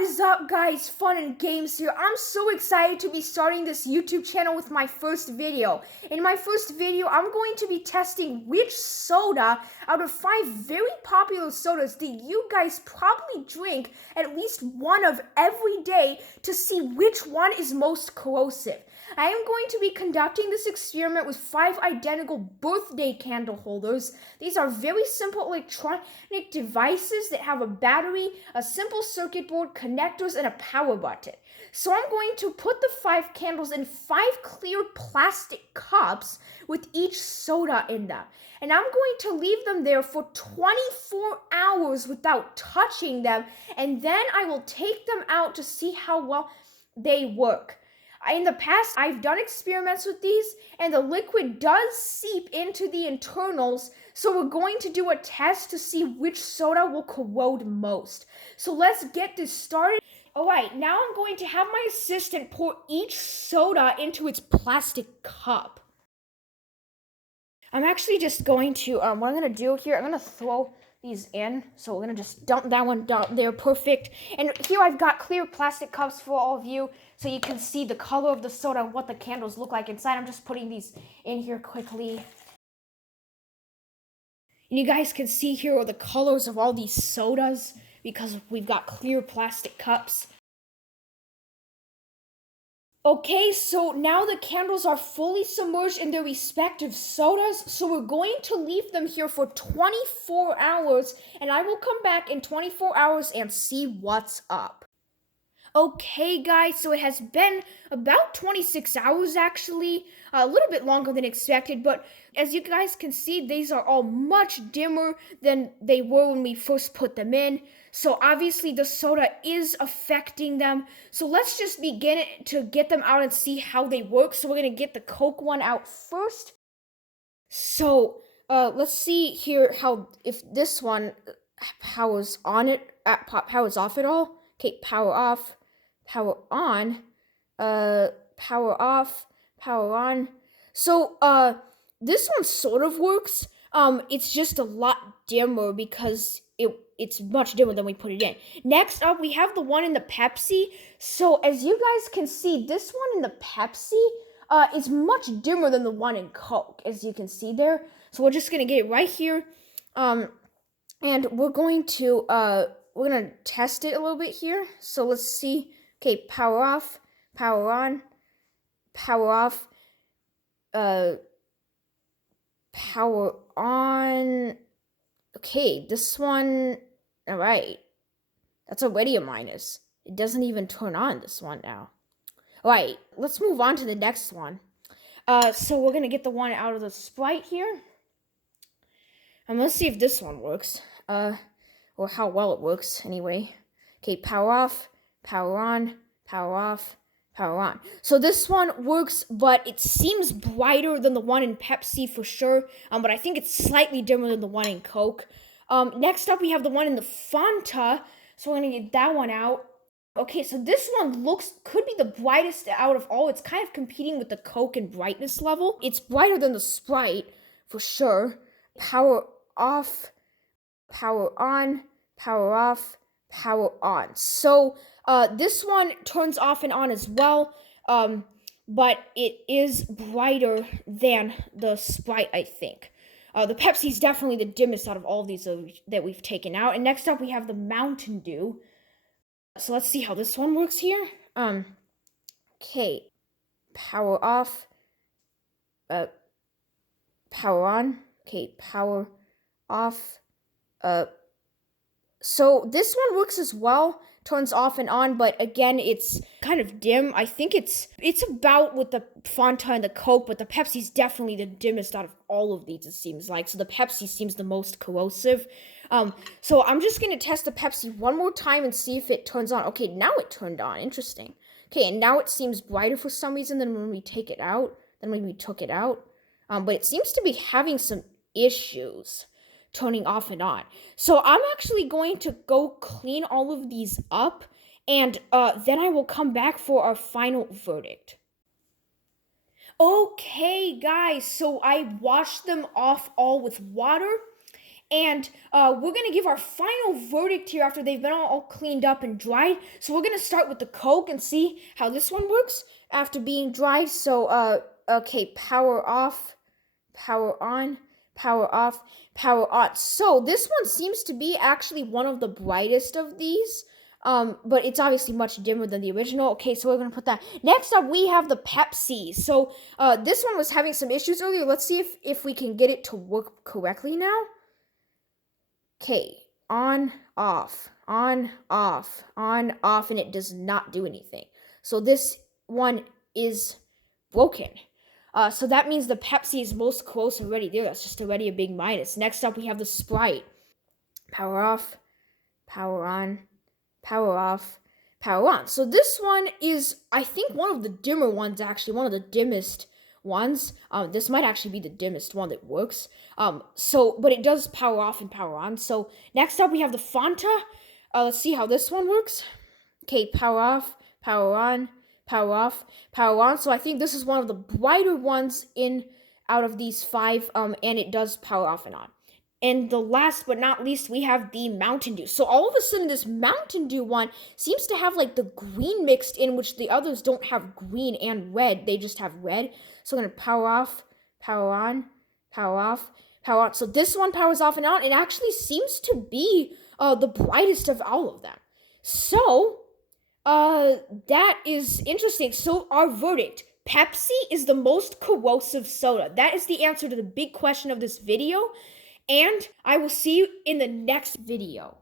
What is up, guys? Fun and Games here. I'm so excited to be starting this YouTube channel with my first video. In my first video, I'm going to be testing which soda out of 5 very popular sodas that you guys probably drink at least one of every day to see which one is most corrosive. I am going to be conducting this experiment with 5 identical birthday candle holders. These are very simple electronic devices that have a battery, a simple circuit board, connectors, and a power button. So I'm going to put the 5 candles in 5 clear plastic cups with each soda in them. And I'm going to leave them there for 24 hours without touching them, and then I will take them out to see how well they work. In the past, I've done experiments with these, and the liquid does seep into the internals, so we're going to do a test to see which soda will corrode most. So let's get this started. Alright, now I'm going to have my assistant pour each soda into its plastic cup. I'm actually just going to, what I'm going to do here, I'm going to throw these in. So we're going to just dump that one down there, perfect. And here I've got clear plastic cups for all of you, so you can see the color of the soda and what the candles look like inside. I'm just putting these in here quickly. And you guys can see here are the colors of all these sodas because we've got clear plastic cups. Okay, so now the candles are fully submerged in their respective sodas, so we're going to leave them here for 24 hours, and I will come back in 24 hours and see what's up. Okay, guys, so it has been about 26 hours, actually, a little bit longer than expected, but as you guys can see, these are all much dimmer than they were when we first put them in. So obviously the soda is affecting them. So let's just begin to get them out and see how they work. So we're going to get the Coke one out first. So let's see here if this one powers on powers off at all. Okay, power off, power on, power off, power on. So this one sort of works. It's just a lot dimmer because it's much dimmer than we put it in. Next up, we have the one in the Pepsi. So as you guys can see, this one in the Pepsi is much dimmer than the one in Coke, as you can see there. So we're just gonna get it right here, and we're gonna test it a little bit here. So let's see. Okay, power off, power on, power off, power on. Okay, this one, all right. That's already a minus. It doesn't even turn on, this one now. All right, let's move on to the next one. So we're going to get the one out of the Sprite here. And let's see if this one works. Or how well it works, anyway. Okay, power off, power on, power off, power on. So this one works, but it seems brighter than the one in Pepsi for sure. But I think it's slightly dimmer than the one in Coke. Next up, we have the one in the Fanta. So we're going to get that one out. Okay, so this one could be the brightest out of all. It's kind of competing with the Coke in brightness level. It's brighter than the Sprite, for sure. Power off, power on, power off, power on. So this one turns off and on as well, but it is brighter than the Sprite, I think. The Pepsi is definitely the dimmest out of all of these that we've taken out. And next up, we have the Mountain Dew. So let's see how this one works here. Okay, power off, power on. Okay, power off. So this one works as well, turns off and on, but again, it's kind of dim. I think it's about with the Fanta and the Coke, but the Pepsi's definitely the dimmest out of all of these, it seems like. So the Pepsi seems the most corrosive. So I'm just going to test the Pepsi one more time and see if it turns on. Okay, now it turned on. Interesting. Okay, and now it seems brighter for some reason than when we took it out. But it seems to be having some issues turning off and on. So I'm actually going to go clean all of these up, and then I will come back for our final verdict. Okay, guys, so I washed them off all with water, And we're gonna give our final verdict here after they've been all cleaned up and dried. So we're gonna start with the Coke and see how this one works after being dried. So okay, power off, power on, power off, power on. So this one seems to be actually one of the brightest of these. But it's obviously much dimmer than the original. Okay, so we're gonna put that. Next up, we have the Pepsi. So this one was having some issues earlier. Let's see if we can get it to work correctly now. Okay, on, off, on, off, on, off, and it does not do anything. So this one is broken. So that means the Pepsi is most close already there. That's just already a big minus. Next up, we have the Sprite. Power off, power on, power off, power on. So this one is, I think, one of the dimmer ones, actually, one of the dimmest ones. This might actually be the dimmest one that works. But it does power off and power on. So next up, we have the Fanta. Let's see how this one works. Okay, power off, power on, power off, power on. So I think this is one of the brighter ones out of these five, and it does power off and on. And the last but not least, we have the Mountain Dew. So all of a sudden, this Mountain Dew one seems to have like the green mixed in, which the others don't have green and red. They just have red. So I'm going to power off, power on, power off, power on. So this one powers off and on. It actually seems to be the brightest of all of them. So that is interesting. So our verdict. Pepsi is the most corrosive soda. That is the answer to the big question of this video. And I will see you in the next video.